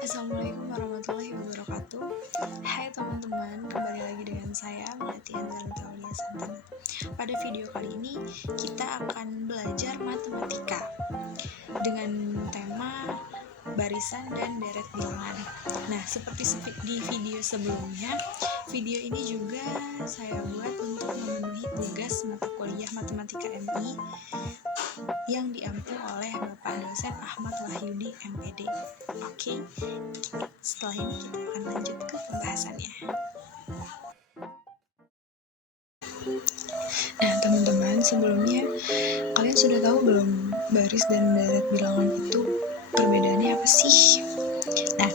Assalamualaikum warahmatullahi wabarakatuh. Hai teman-teman, kembali lagi dengan saya Melati Anzalin Taulia Santana. Pada video kali ini kita akan belajar matematika dengan tema barisan dan deret bilangan. Nah, seperti di video sebelumnya, video ini juga saya buat untuk memenuhi tugas mata kuliah Matematika MI yang diampu oleh Bapak dosen Ahmad Wahyudi MPD. Oke, setelah ini kita akan lanjut ke pembahasannya. Nah, teman-teman, sebelumnya kalian sudah tahu belum baris dan deret bilangan itu perbedaannya apa sih? Nah,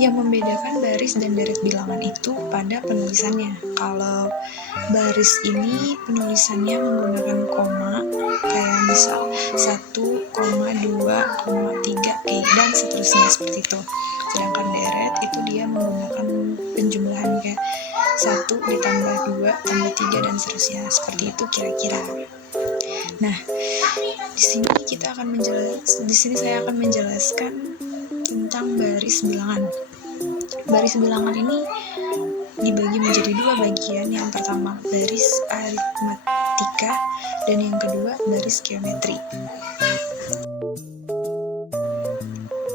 yang membedakan baris dan deret bilangan itu pada penulisannya. Kalau baris ini penulisannya menggunakan koma, kayak misal 1, 2, 3, dan seterusnya seperti itu. Sedangkan deret itu dia menggunakan penjumlahan kayak 1 ditambah 2 tambah 3 dan seterusnya, seperti itu kira-kira. Nah, di sini saya akan menjelaskan tentang baris bilangan. Baris bilangan ini dibagi menjadi dua bagian. Yang pertama baris aritmatika dan yang kedua baris geometri.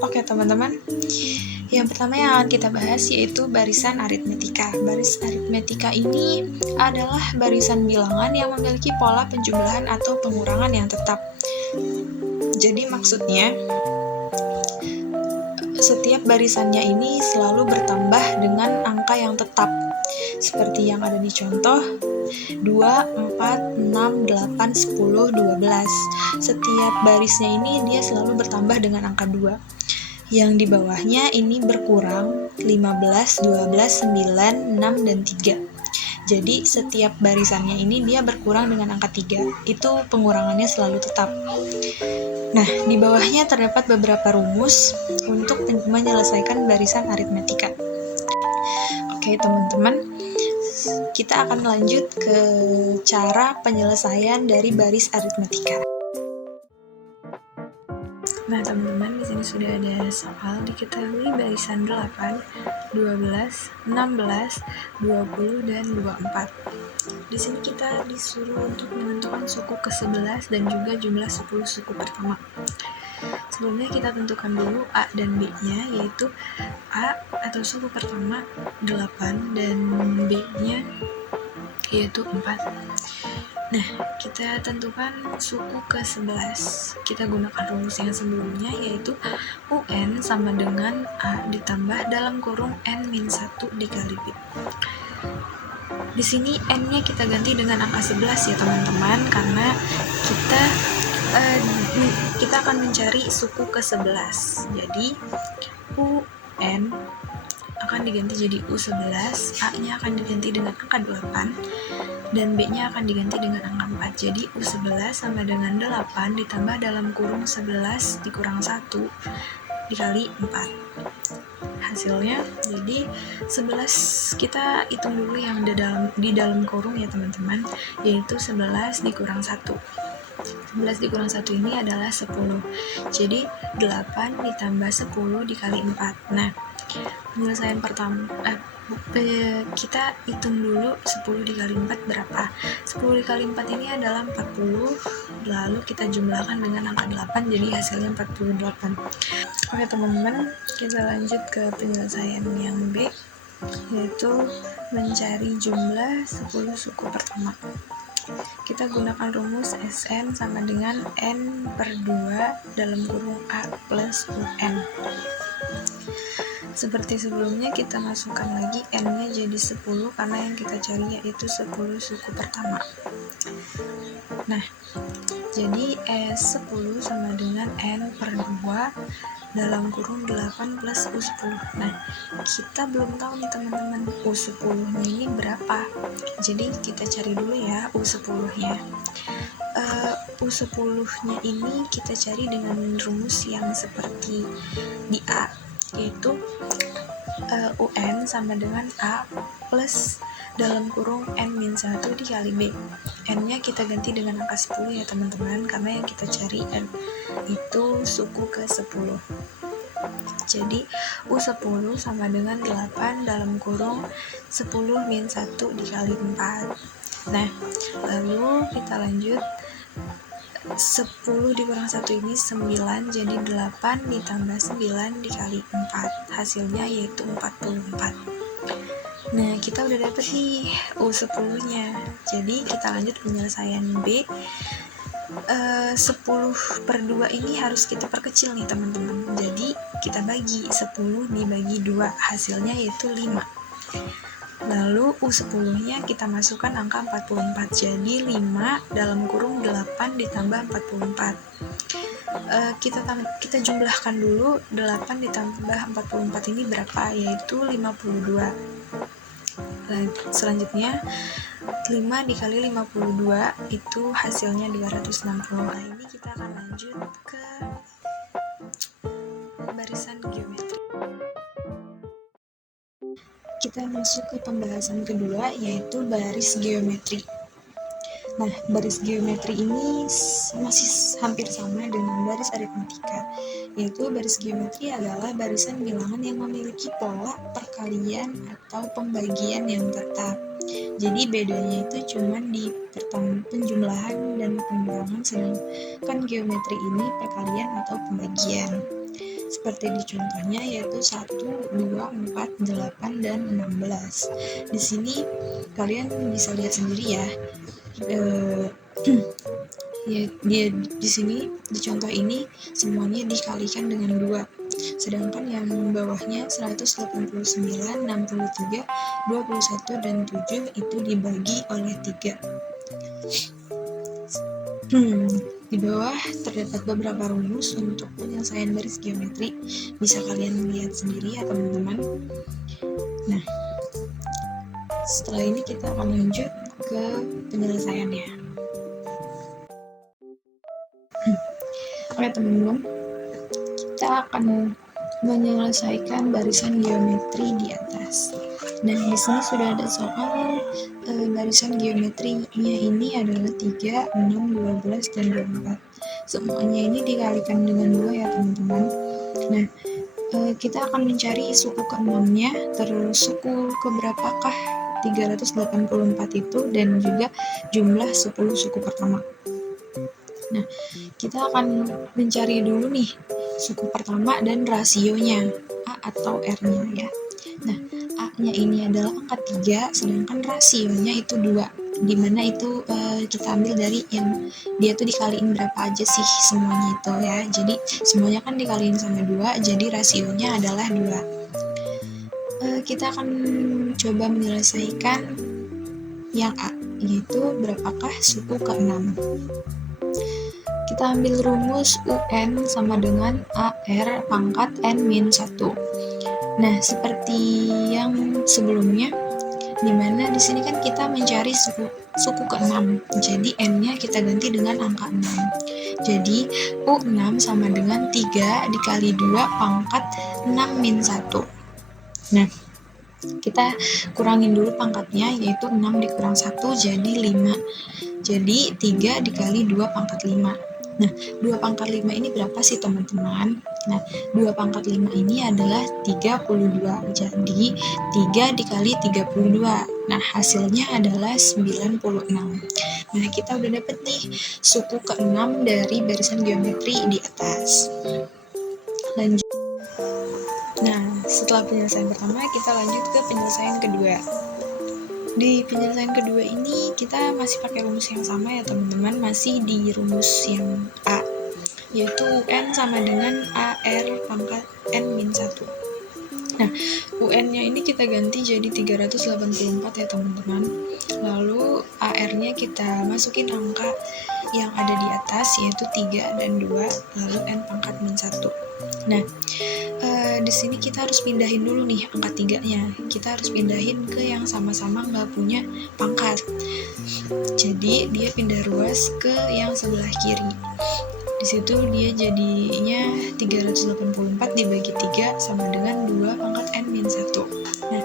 Oke teman-teman, yang pertama yang akan kita bahas yaitu barisan aritmetika. Baris aritmetika ini adalah barisan bilangan yang memiliki pola penjumlahan atau pengurangan yang tetap. Jadi maksudnya setiap barisannya ini selalu bertambah dengan angka yang tetap, seperti yang ada di contoh 2, 4, 6, 8, 10, 12. Setiap barisnya ini dia selalu bertambah dengan angka 2. Yang di bawahnya ini berkurang 15, 12, 9, 6, dan 3. Jadi setiap barisannya ini dia berkurang dengan angka 3. Itu pengurangannya selalu tetap. Nah, di bawahnya terdapat beberapa rumus untuk menyelesaikan barisan aritmetika. Oke, teman-teman, kita akan lanjut ke cara penyelesaian dari baris aritmetika. Nah, teman-teman, di sini sudah ada soal. Diketahui barisan 8, 12, 16, 20, dan 24. Di sini kita disuruh untuk menentukan suku ke-11 dan juga jumlah 10 suku pertama. Sebelumnya kita tentukan dulu A dan B-nya, yaitu A atau suku pertama 8 dan B-nya yaitu 4. Nah, kita tentukan suku ke-11. Kita gunakan rumus yang sebelumnya, yaitu UN sama dengan A ditambah dalam kurung N-1 dikali B. Di sini N-nya kita ganti dengan angka 11 ya teman-teman, karena kita akan mencari suku ke-11. Jadi UN akan diganti jadi U11, A-nya akan diganti dengan angka 8, dan B-nya akan diganti dengan angka 4. Jadi U11 sama dengan 8 ditambah dalam kurung 11 dikurang 1 dikali 4. Hasilnya jadi 11, kita hitung dulu yang di dalam kurung ya teman-teman, yaitu 11 dikurang 1. 11 dikurang 1 ini adalah 10. Jadi 8 ditambah 10 dikali 4. Nah, penyelesaian pertama kita hitung dulu 10 dikali 4 berapa. 10 dikali 4 ini adalah 40, lalu kita jumlahkan dengan angka 8, jadi hasilnya 48. Oke teman-teman, kita lanjut ke penyelesaian yang B, yaitu mencari jumlah 10 suku pertama. Kita gunakan rumus Sn sama dengan N per 2 dalam kurung A plus UN. Seperti sebelumnya, kita masukkan lagi N-nya jadi 10 karena yang kita cari yaitu 10 suku pertama. Nah, jadi S10 sama dengan N per 2 dalam kurung 8 plus U10. Nah, kita belum tahu nih teman-teman U10-nya ini berapa. Jadi kita cari dulu ya U10-nya. U10-nya ini kita cari dengan rumus yang seperti di A, yaitu UN sama dengan A plus dalam kurung N-1 dikali B. N-nya kita ganti dengan angka 10 ya teman-teman, karena yang kita cari N itu suku ke-10. Jadi U10 sama dengan 8 dalam kurung 10 min 1 dikali 4. Nah, lalu kita lanjut, 10 dikurang 1 ini 9, jadi 8 ditambah 9 dikali 4, hasilnya yaitu 44. Nah, kita udah dapet nih U10 nya. Jadi kita lanjut penyelesaian B. 10/2 ini harus kita perkecil nih teman-teman. Jadi kita bagi 10 dibagi 2, hasilnya yaitu 5. Lalu U10 nya kita masukkan angka 44, jadi 5 dalam kurung 8 ditambah 44. Kita jumlahkan dulu, 8 ditambah 44 ini berapa, yaitu 52. Selanjutnya 5 dikali 52 itu hasilnya 260. Nah, ini kita akan lanjut ke barisan geometri. Kita masuk ke pembahasan kedua, yaitu baris geometri. Nah, baris geometri ini masih hampir sama dengan baris aritmatika, yaitu baris geometri adalah barisan bilangan yang memiliki pola perkalian atau pembagian yang tetap. Jadi bedanya itu cuma di penjumlahan dan pengurangan, sedangkan geometri ini perkalian atau pembagian. Seperti di contohnya yaitu 1, 2, 4, 8, dan 16. Di sini kalian bisa lihat sendiri ya. Di sini di contoh ini semuanya dikalikan dengan 2. Sedangkan yang bawahnya 189, 63, 21, dan 7 itu dibagi oleh 3. Di bawah terdapat beberapa rumus untuk penyelesaian baris geometri. Bisa kalian lihat sendiri ya teman-teman. Nah, setelah ini kita akan lanjut ke penyelesaiannya. Oke teman-teman, kita akan menyelesaikan barisan geometri di atas. Nah, di sini sudah ada soal barisan geometrinya ini adalah 3, 6, 12, dan 24. Semuanya ini dikalikan dengan 2 ya teman-teman. Nah, kita akan mencari suku ke-6-nya, terus suku keberapakah 384 itu, dan juga jumlah 10 suku pertama. Nah, kita akan mencari dulu nih suku pertama dan rasionya, A atau R-nya ya. Nah, A-nya ini adalah angka 3, sedangkan rasionya itu 2, dimana itu kita ambil dari yang dia tuh dikaliin berapa aja sih semuanya itu ya. Jadi semuanya kan dikaliin sama 2, jadi rasionya adalah 2. Kita akan coba menyelesaikan yang A, yaitu berapakah suku ke-6. Kita ambil rumus UN sama dengan AR pangkat N-1. Nah, seperti yang sebelumnya, dimana di sini kan kita mencari suku ke-6. Jadi N-nya kita ganti dengan angka 6. Jadi U6 sama dengan 3 dikali 2 pangkat 6 min 1. Nah, kita kurangin dulu pangkatnya, yaitu 6 dikurang 1 jadi 5. Jadi 3 dikali 2 pangkat 5. Nah, 2 pangkat 5 ini berapa sih teman-teman? Nah, 2 pangkat 5 ini adalah 32. Jadi 3 dikali 32. Nah, hasilnya adalah 96. Nah, kita udah dapet nih suku ke-6 dari barisan geometri di atas. Lanjut. Nah, setelah penyelesaian pertama, kita lanjut ke penyelesaian kedua. Di penyelesaian kedua ini kita masih pakai rumus yang sama ya teman-teman, masih di rumus yang A, yaitu UN sama dengan AR pangkat N-1. Nah, UN-nya ini kita ganti jadi 384 ya teman-teman. Lalu AR-nya kita masukin angka yang ada di atas, yaitu 3 dan 2, lalu N pangkat -1. Nah, di sini kita harus pindahin dulu nih angka 3-nya. Kita harus pindahin ke yang sama-sama nggak punya pangkat. Jadi dia pindah ruas ke yang sebelah kiri. Di situ dia jadinya 384 dibagi 3 sama dengan 2 pangkat N-1. Nah,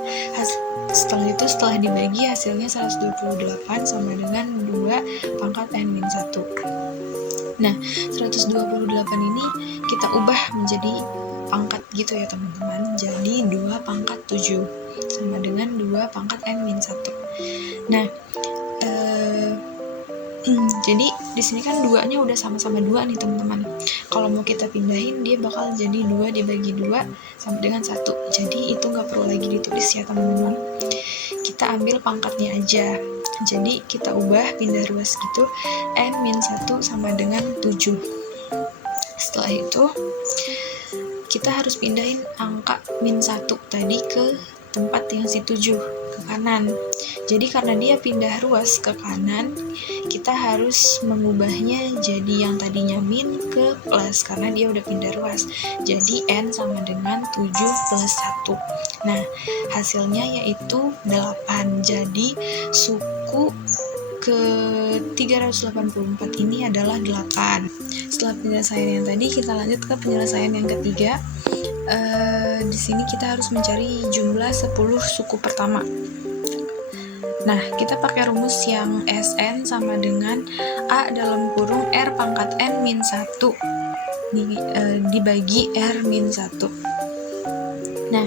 setelah dibagi hasilnya 128 sama dengan 2 pangkat N-1. Nah, 128 ini kita ubah menjadi pangkat gitu ya teman-teman. Jadi 2 pangkat 7 sama dengan 2 pangkat N-1. Nah, jadi di sini kan 2-nya udah sama-sama 2 nih teman-teman. Kalau mau kita pindahin, dia bakal jadi 2 dibagi 2 sama dengan 1. Jadi itu nggak perlu lagi ditulis ya teman-teman. Kita ambil pangkatnya aja. Jadi kita ubah pindah ruas gitu, N-1 sama dengan 7. Setelah itu kita harus pindahin angka -1 tadi ke tempat yang si 7 ke kanan. Jadi karena dia pindah ruas ke kanan, kita harus mengubahnya jadi yang tadinya min ke plus karena dia udah pindah ruas. Jadi N sama dengan 7 plus 1. Nah, hasilnya yaitu 8. Jadi suku ke 384 ini adalah 8. Setelah penyelesaian yang tadi, kita lanjut ke penyelesaian yang ketiga. Di sini kita harus mencari jumlah 10 suku pertama. Nah, kita pakai rumus yang Sn sama dengan A dalam kurung R pangkat N-1 dibagi R-1. Nah,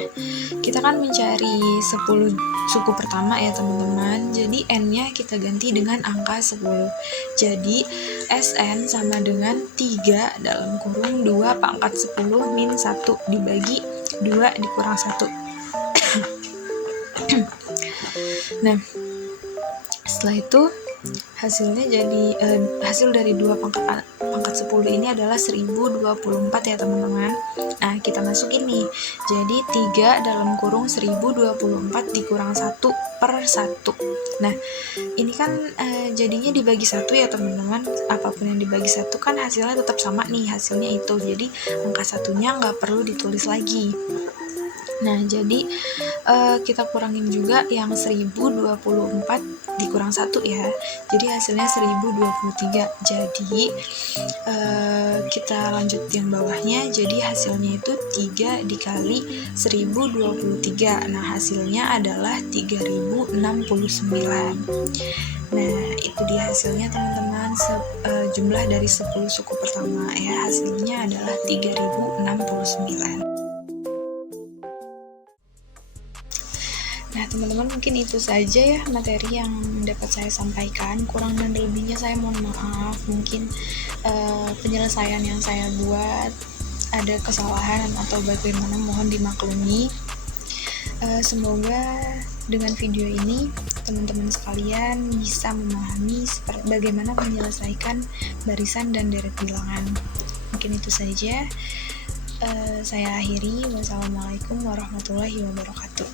kita kan mencari 10 suku pertama ya teman-teman. Jadi N-nya kita ganti dengan angka 10. Jadi Sn sama dengan 3 dalam kurung 2 pangkat 10 min 1 dibagi 2 dikurang 1. Nah, setelah itu hasilnya jadi hasil dari 2 pangkat 10 ini adalah 1024 ya teman-teman. Nah, kita masukin nih. Jadi 3 dalam kurung 1024 dikurang 1 per 1. Nah, ini kan jadinya dibagi 1 ya teman-teman. Apapun yang dibagi 1 kan hasilnya tetap sama nih, hasilnya itu. Jadi angka satunya nggak perlu ditulis lagi. Nah, jadi kita kurangin juga yang 1024 dikurang 1 ya. Jadi hasilnya 1023. Jadi kita lanjut yang bawahnya. Jadi hasilnya itu 3 dikali 1023. Nah, hasilnya adalah 3069. Nah, itu dia hasilnya teman-teman. Jumlah dari 10 suku pertama ya, hasilnya adalah 3069. Nah teman-teman, mungkin itu saja ya materi yang dapat saya sampaikan. Kurang dan lebihnya saya mohon maaf. Mungkin penyelesaian yang saya buat ada kesalahan atau bagaimana, mohon dimaklumi. Semoga dengan video ini teman-teman sekalian bisa memahami bagaimana menyelesaikan barisan dan deret bilangan. Mungkin itu saja. Saya akhiri. Wassalamualaikum warahmatullahi wabarakatuh.